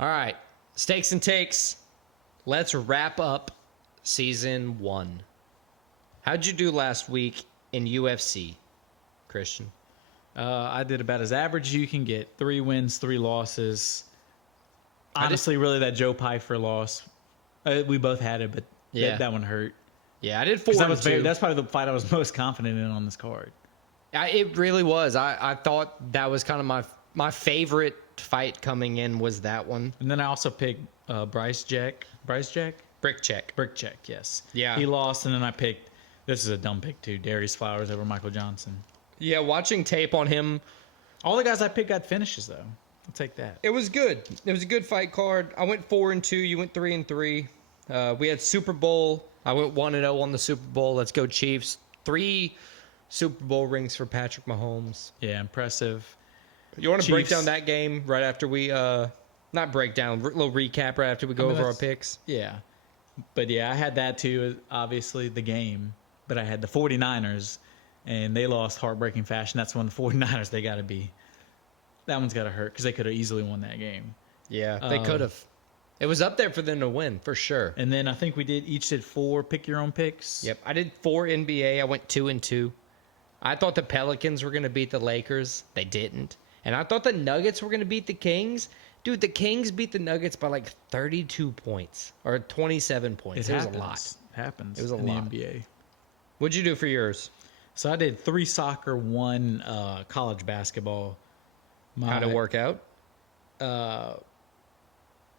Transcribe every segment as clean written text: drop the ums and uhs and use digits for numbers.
All right. Stakes and takes. Let's wrap up season 1. How'd you do last week in UFC, Christian? I did about as average as you can get. 3 wins, 3 losses. Honestly, really that Joe Pyfer loss. We both had it, but that one hurt. Yeah, I did 4 and 2. That's probably the fight I was most confident in on this card. It really was. I thought that was kind of my favorite fight coming in was that one. And then I also picked Bryce Jack. Brickcheck, yes. Yeah. He lost, and then I picked, this is a dumb pick too, Darius Flowers over Michael Johnson. Yeah, watching tape on him. All the guys I picked got finishes, though. I'll take that. It was good. It was a good fight card. I went 4 and 2. You went 3 and 3. We had Super Bowl. I went 1 and 0 on the Super Bowl. Let's go Chiefs. 3 Super Bowl rings for Patrick Mahomes. Yeah, impressive. You want to break down that game right after we, not break down, a little recap right after we go over our picks? Yeah. But yeah, I had that too, obviously, the game. But I had the 49ers, and they lost heartbreaking fashion. That's when the 49ers, they got to be. That one's got to hurt because they could have easily won that game. Yeah, they could have. It was up there for them to win, for sure. And then I think we each did 4 pick your own picks. Yep, I did 4 NBA. I went 2 and 2. I thought the Pelicans were going to beat the Lakers. They didn't. And I thought the Nuggets were going to beat the Kings. Dude, the Kings beat the Nuggets by like 32 points or 27 points. It was a lot. It happens. It was a lot. The NBA. What'd you do for yours? So I did 3 soccer, 1 college basketball. How'd it work out?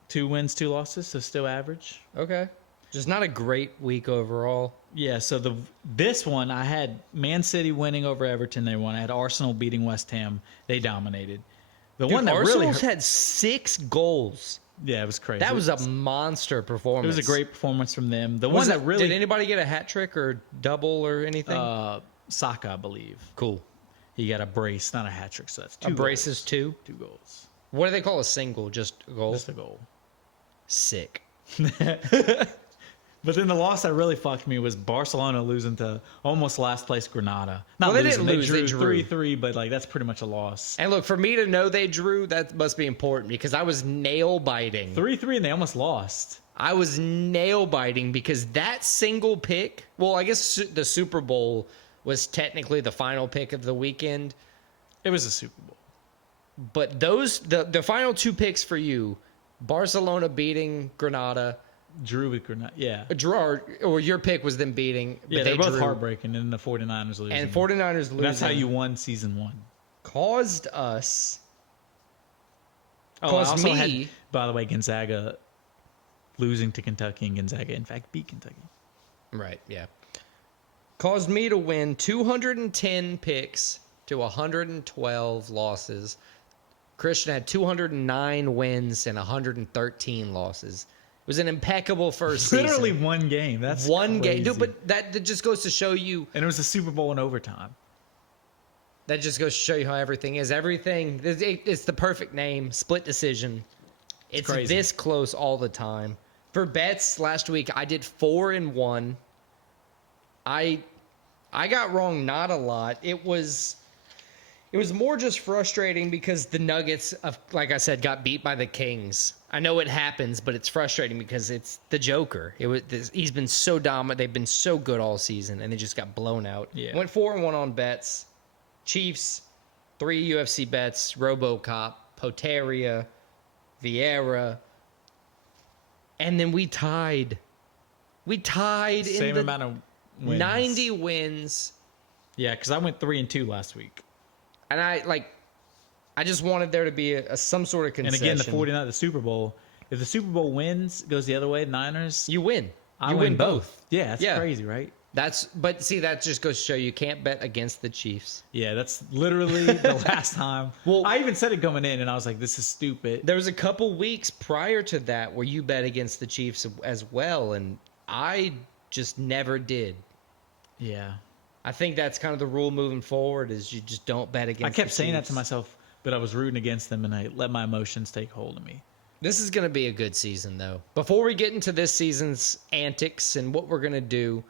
2 wins, 2 losses, so still average. Okay. Just not a great week overall. Yeah, so this one, I had Man City winning over Everton. They won. I had Arsenal beating West Ham. They dominated. Arsenal's had 6 goals. Yeah, it was crazy. That was a monster performance. It was a great performance from them. Did anybody get a hat trick or double or anything? Saka, I believe. Cool. He got a brace, not a hat trick. So that's 2 goals. Brace is 2? 2 goals. What do they call a single? Just a goal? Just a goal. Sick. But then the loss that really fucked me was Barcelona losing to almost last place Granada. They didn't lose. They drew 3-3, but like that's pretty much a loss. And look, for me to know they drew, that must be important because I was nail biting. 3-3 and they almost lost. I was nail biting because that single pick, well, I guess the Super Bowl was technically the final pick of the weekend. It was a Super Bowl. But the final 2 picks for you, Barcelona beating Granada, drew with Granada, yeah. A draw, or your pick was them beating. Yeah, they're both heartbreaking, and the 49ers losing. And 49ers losing. That's how you won season 1. Caused us. Caused me. Had, by the way, Gonzaga losing to Kentucky, and Gonzaga, in fact, beat Kentucky. Right, yeah. Caused me to win 210 picks to 112 losses. Christian had 209 wins and 113 losses. It was an impeccable first season. Literally one game. That's one crazy. game. Dude, but that just goes to show you. And it was a Super Bowl in overtime. That just goes to show you how everything is. Everything, it's the perfect name. Split decision. It's this close all the time. For bets last week, I did 4 and 1. I got wrong not a lot. It was more just frustrating because the Nuggets, like I said, got beat by the Kings. I know it happens, but it's frustrating because it's the Joker. He's been so dominant. They've been so good all season, and they just got blown out. Yeah. Went 4 and 1 on bets. Chiefs, 3 UFC bets, RoboCop, Poteria, Vieira, and then we tied. Same amount of wins. 90 wins. Yeah, because I went 3 and 2 last week. And I just wanted there to be some sort of concession. And again, the Super Bowl. If the Super Bowl goes the other way, the Niners, you win. I win both. Yeah, that's crazy, right? But see, that just goes to show you can't bet against the Chiefs. Yeah, that's literally the last time. Well, I even said it coming in, and I was like, "This is stupid." There was a couple weeks prior to that where you bet against the Chiefs as well, and I just never did. Yeah. I think that's kind of the rule moving forward is you just don't bet against the Chiefs. I kept saying that to myself, but I was rooting against them, and I let my emotions take hold of me. This is going to be a good season, though. Before we get into this season's antics and what we're going to do,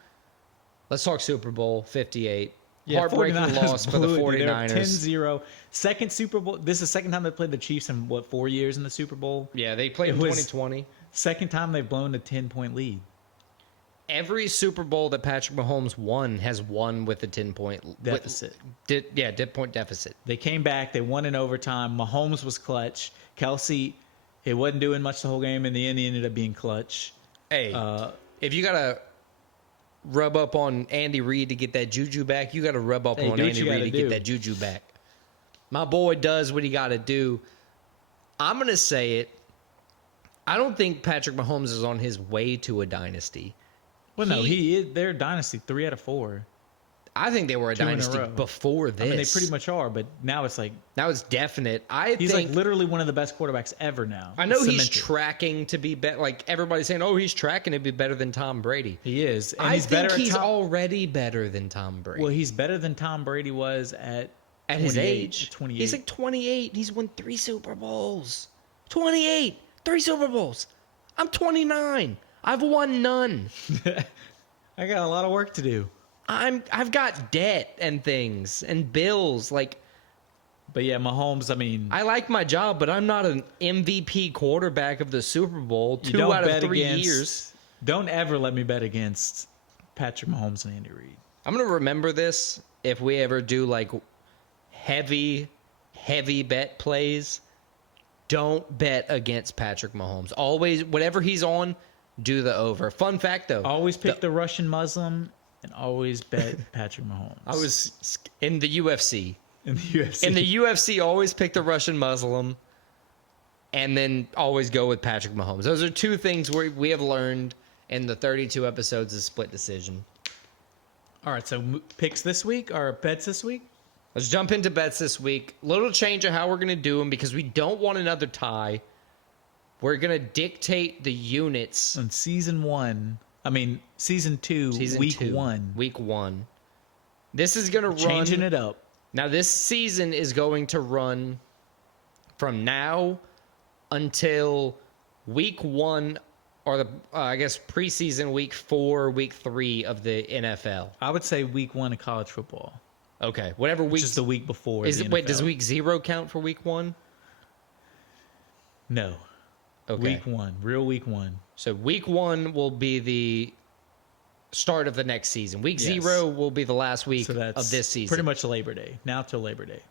let's talk Super Bowl 58. Heartbreaking 49ers loss for the blew it, dude. They're up 49ers. 10-0. Second Super Bowl. This is the second time they played the Chiefs in, 4 years in the Super Bowl? Yeah, they played in It was- 2020. Second time they've blown a 10-point lead. Every Super Bowl that Patrick Mahomes won has won with a 10-point Deficit. 10-point deficit. They came back. They won in overtime. Mahomes was clutch. Kelsey, he wasn't doing much the whole game. In the end, he ended up being clutch. Hey, if you got to rub up on Andy Reid to get that juju back, you got to rub up on do what Andy you Reid gotta to do. get that juju back. My boy does what he got to do. I'm going to say it. I don't think Patrick Mahomes is on his way to a dynasty. Well, no, he is. They're a dynasty 3 out of 4. I think they were a 2 in a dynasty row. before this. I mean, they pretty much are, but now it's like Now it's definite. he's think like literally one of the best quarterbacks ever now. I know he's Cemented. tracking to be better. Like everybody's saying, oh, he's tracking to be better than Tom Brady. He is. And I he's think better he's at already better than Tom Brady. Well, he's better than Tom Brady was at his 28, age. 28. He's like 28. He's won 3 Super Bowls. 28. 3 Super Bowls. I'm 29. I've won none. I got a lot of work to do. I've got debt and things and bills. Like, But yeah, Mahomes, I mean, I like my job, but I'm not an MVP quarterback of the Super Bowl you 2 don't out of bet 3 against- years. Don't ever let me bet against Patrick Mahomes and Andy Reid. I'm gonna remember this if we ever do like heavy bet plays. Don't bet against Patrick Mahomes. Always, whatever he's on, do the over. Fun fact though, Always pick the Russian Muslim and always bet Patrick Mahomes. I was in the UFC. in the UFC. In the UFC, always pick the Russian Muslim, and then always go with Patrick Mahomes. Those are 2 things we have learned in the 32 episodes of Split Decision. All right, so picks this week or bets this week? Let's jump into bets this week. Little change of how we're going to do them because we don't want another tie. We're going to dictate the units. On season 2, week 1. Week 1. This is going to run. Changing it up. Now, this season is going to run from now until week 1, or the I guess preseason week 4, week 3 of the NFL. I would say week 1 of college football. Okay, whatever week. Which is the week before. Is the it? Wait, NFL. does week 0 count for week 1? No. Okay. Week 1. Real week 1. So week 1 will be the start of the next season. Week Yes. 0 will be the last week So that's of this season. pretty much Labor Day. Now till Labor Day.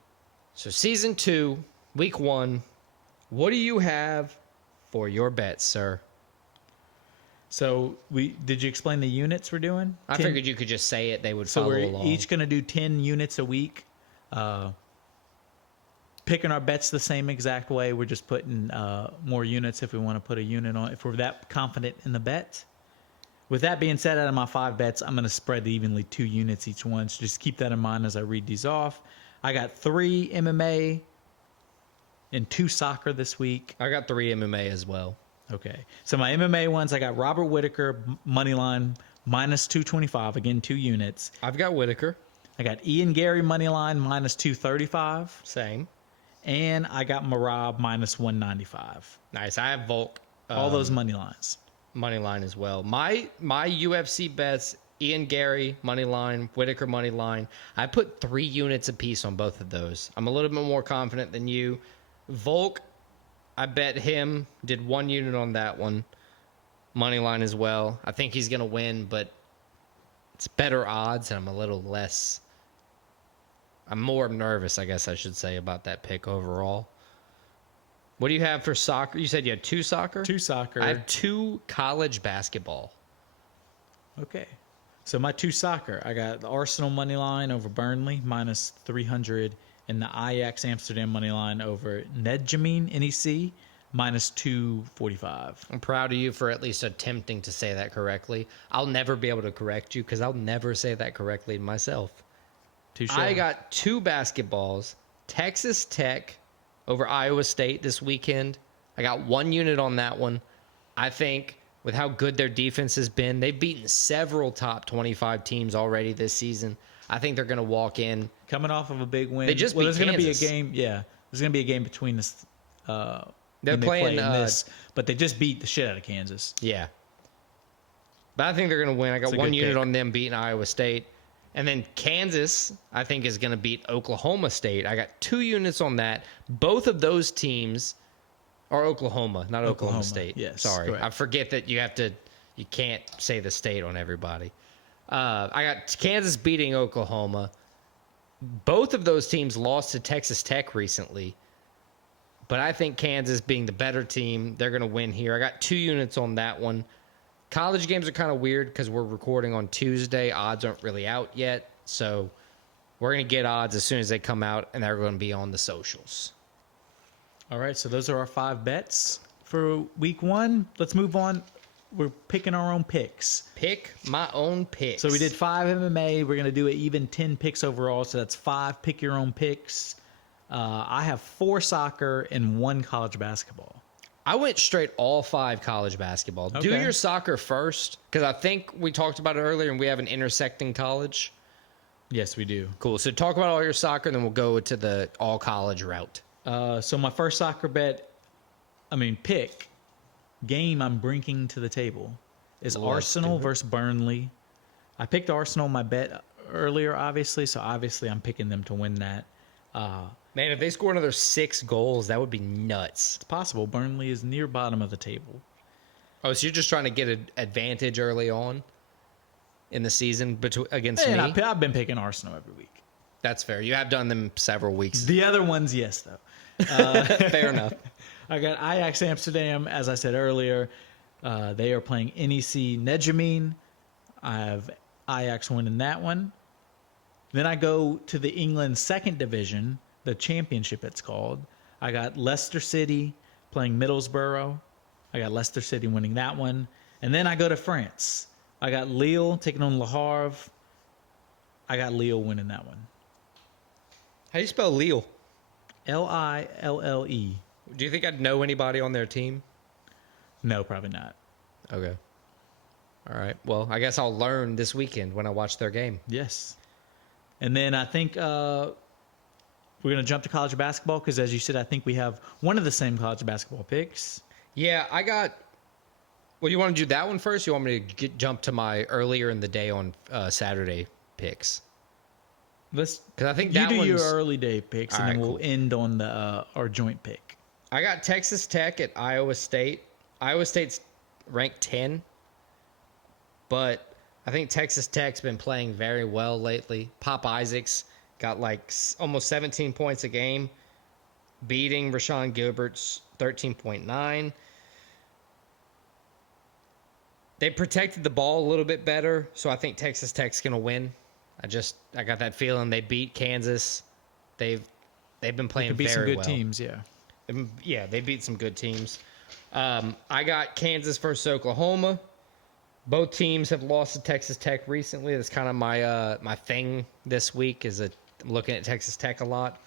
So season 2, week 1. What do you have for your bets, sir? So did you explain the units we're doing? I 10 figured you could just say it; they would So follow we're along. each going to do 10 units a week. Picking our bets the same exact way. We're just putting more units if we want to put a unit on. If we're that confident in the bet. With that being said, out of my 5 bets, I'm going to spread evenly 2 units each one. So just keep that in mind as I read these off. I got 3 MMA and 2 soccer this week. I got 3 MMA as well. Okay. So my MMA ones, I got Robert Whitaker, money line, minus 225. Again, 2 units. I've got Whitaker. I got Ian Gary, money line, minus 235. Same. And I got Marab, minus 195. Nice. I have Volk. All those money lines. Money line as well. My UFC bets: Ian Gary money line, Whitaker money line. I put 3 units apiece on both of those. I'm a little bit more confident than you. Volk, I bet him, did 1 unit on that one. Money line as well. I think he's gonna win, but it's better odds, and I'm more nervous, I guess I should say, about that pick overall. What do you have for soccer? You said you had 2 soccer? 2 soccer. I have 2 college basketball. Okay. So my 2 soccer, I got the Arsenal money line over Burnley, minus 300, and the Ajax Amsterdam money line over Nedjamin, NEC, minus 245. I'm proud of you for at least attempting to say that correctly. I'll never be able to correct you because I'll never say that correctly myself. Touche. I got 2 basketballs. Texas Tech over Iowa State this weekend. I got 1 unit on that one. I think with how good their defense has been, they've beaten several top 25 teams already this season. I think they're going to walk in. Coming off of a big win. They just beat there's going to be a Kansas. game. Yeah. There's going to be a game between this. They're when they playing play in this, but they just beat the shit out of Kansas. Yeah. But I think they're going to win. I got It's a 1 good unit pick. on them beating Iowa State. And then Kansas, I think, is going to beat Oklahoma State. I got 2 units on that. Both of those teams are Oklahoma, not Oklahoma State. Yes, sorry. correct. I forget that you can't say the state on everybody. I got Kansas beating Oklahoma. Both of those teams lost to Texas Tech recently. But I think Kansas being the better team, they're going to win here. I got 2 units on that one. College games are kind of weird because we're recording on Tuesday. Odds aren't really out yet. So we're going to get odds as soon as they come out, and they're going to be on the socials. All right, so those are our 5 bets for week 1. Let's move on. We're picking our own picks. Pick my own picks. So we did 5 MMA. We're going to do it even 10 picks overall. So that's 5 pick your own picks. I have 4 soccer and 1 college basketball. I went straight all 5 college basketball. Do Okay. your soccer first, because I think we talked about it earlier, and we have an intersecting college. Yes, we do. Cool. So talk about all your soccer, and then we'll go to the all college route. So my first soccer pick, game I'm bringing to the table is Let's Arsenal do it. versus Burnley. I picked Arsenal in my bet earlier, obviously, so obviously I'm picking them to win that. Man, if they score another 6 goals, that would be nuts. It's possible. Burnley is near bottom of the table. Oh, so you're just trying to get an advantage early on in the season against And me? I've been picking Arsenal every week. That's fair. You have done them several weeks. The other ones, yes, though. Fair enough. I got Ajax Amsterdam, as I said earlier. They are playing NEC Nedjamine. I have Ajax winning that one. Then I go to the England second division, the championship it's called. I got Leicester City playing Middlesbrough. I got Leicester City winning that one. And then I go to France. I got Lille taking on Le Havre. I got Lille winning that one. How do you spell Lille? Lille. Do you think I'd know anybody on their team? No, probably not. Okay. All right. Well, I guess I'll learn this weekend when I watch their game. Yes. And then I think we're going to jump to college basketball because, as you said, I think we have one of the same college basketball picks. Yeah, I got. Well, you want to do that one first? You want me to jump to my earlier in the day on Saturday picks? Because I think you that do your one's- early day picks, and All then right, we'll cool. end on the our joint pick. I got Texas Tech at Iowa State. Iowa State's ranked 10, but I think Texas Tech's been playing very well lately. Pop Isaacs got almost 17 points a game, beating Rashawn Gilbert's 13.9. They protected the ball a little bit better, so I think Texas Tech's going to win. I got that feeling. They beat Kansas. They've been playing Could be very some good well. teams, yeah. Yeah, they beat some good teams. I got Kansas versus Oklahoma. Both teams have lost to Texas Tech recently. That's kind of my thing this week. I'm looking at Texas Tech a lot.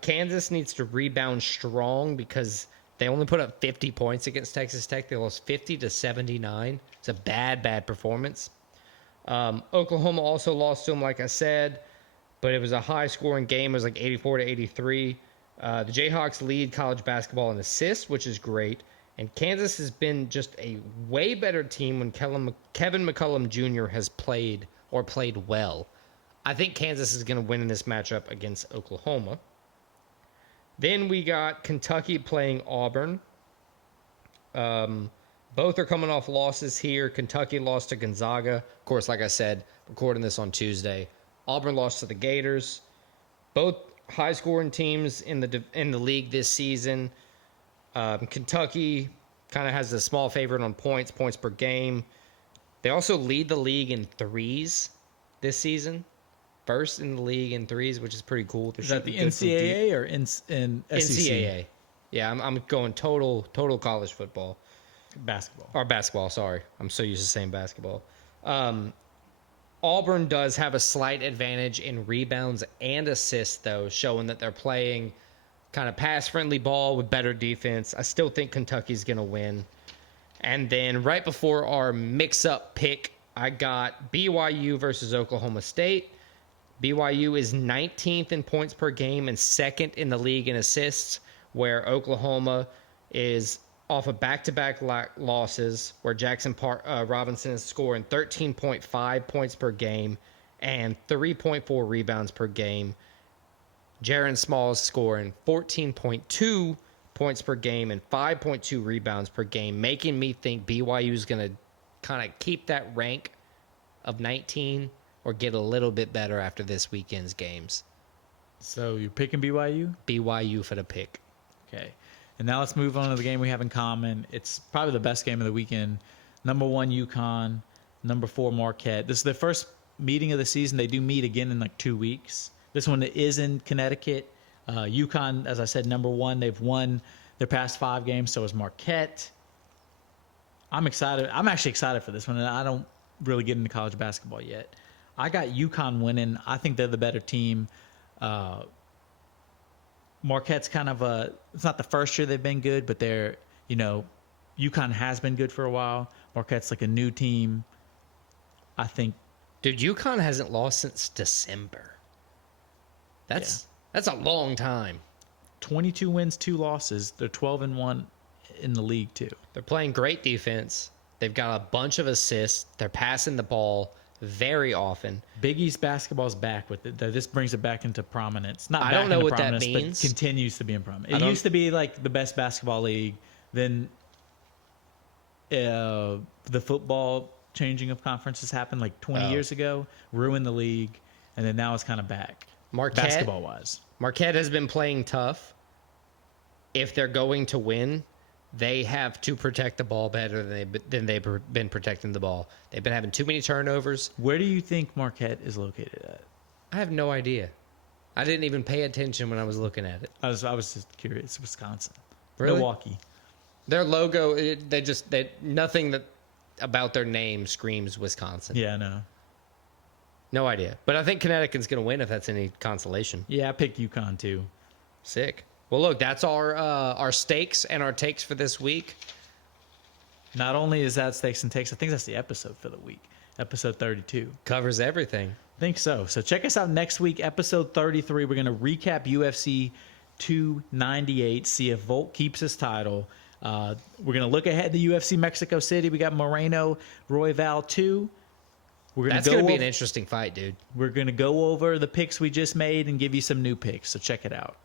Kansas needs to rebound strong because they only put up 50 points against Texas Tech. They lost 50-79. It's a bad performance. Oklahoma also lost to them, like I said, but it was a high-scoring game. It was like 84-83. The Jayhawks lead college basketball in assists, which is great. And Kansas has been just a way better team when Kevin McCollum Jr. has played well. I think Kansas is going to win in this matchup against Oklahoma. Then we got Kentucky playing Auburn. Both are coming off losses here. Kentucky lost to Gonzaga. Of course, like I said, recording this on Tuesday. Auburn lost to the Gators. Both high-scoring teams in the league this season. Kentucky kind of has a small favorite on points per game. They also lead the league in threes this season. First in the league in threes, which is pretty cool. Is that the NCAA or in SEC? NCAA. Yeah, I'm going total college football. Basketball. Or basketball, sorry. I'm so used to saying basketball. Auburn does have a slight advantage in rebounds and assists, though, showing that they're playing kind of pass-friendly ball with better defense. I still think Kentucky's going to win. And then right before our mix-up pick, I got BYU versus Oklahoma State. BYU is 19th in points per game and second in the league in assists, where Oklahoma is off of back-to-back losses, where Jackson Robinson is scoring 13.5 points per game, and 3.4 rebounds per game. Jaron Smalls scoring 14.2 points per game and 5.2 rebounds per game, making me think BYU is going to kind of keep that rank of 19 or get a little bit better after this weekend's games. So you're picking BYU? BYU for the pick. Okay. And now let's move on to the game we have in common. It's probably the best game of the weekend. Number 1, UConn. Number 4, Marquette. This is their first meeting of the season. They do meet again in like 2 weeks. This one is in Connecticut. UConn, as I said, number 1. They've won their past 5 games. So is Marquette. I'm excited. I'm actually excited for this one. And I don't really get into college basketball yet. I got UConn winning. I think they're the better team. Marquette's kind of it's not the first year they've been good, but they're, UConn has been good for a while. Marquette's like a new team. I think. Dude, UConn hasn't lost since December. That's a long time. 22 wins, 2 losses. They're 12-1 in the league too. They're playing great defense. They've got a bunch of assists. They're passing the ball very often. Big East basketball's back with it. This brings it back into prominence. Not I back don't know into what that prominence, means. But continues to be in prominence. It used to be like the best basketball league. Then the football changing of conferences happened like 20 years ago, ruined the league, and then now it's kind of back. Basketball-wise. Marquette has been playing tough. If they're going to win, they have to protect the ball better than they've been protecting the ball. They've been having too many turnovers. Where do you think Marquette is located at? I have no idea. I didn't even pay attention when I was looking at it. I was just curious. Wisconsin. Really? Milwaukee. Their logo, nothing that about their name screams Wisconsin. Yeah, I know. No idea. But I think Connecticut's going to win if that's any consolation. Yeah, I picked UConn too. Sick. Well, look, that's our stakes and our takes for this week. Not only is that stakes and takes, I think that's the episode for the week. Episode 32. Covers everything. I think so. So check us out next week, episode 33. We're going to recap UFC 298, see if Volk keeps his title. We're going to look ahead to UFC Mexico City. We got Moreno, Royval 2. That's going to be an interesting fight, dude. We're going to go over the picks we just made and give you some new picks. So check it out.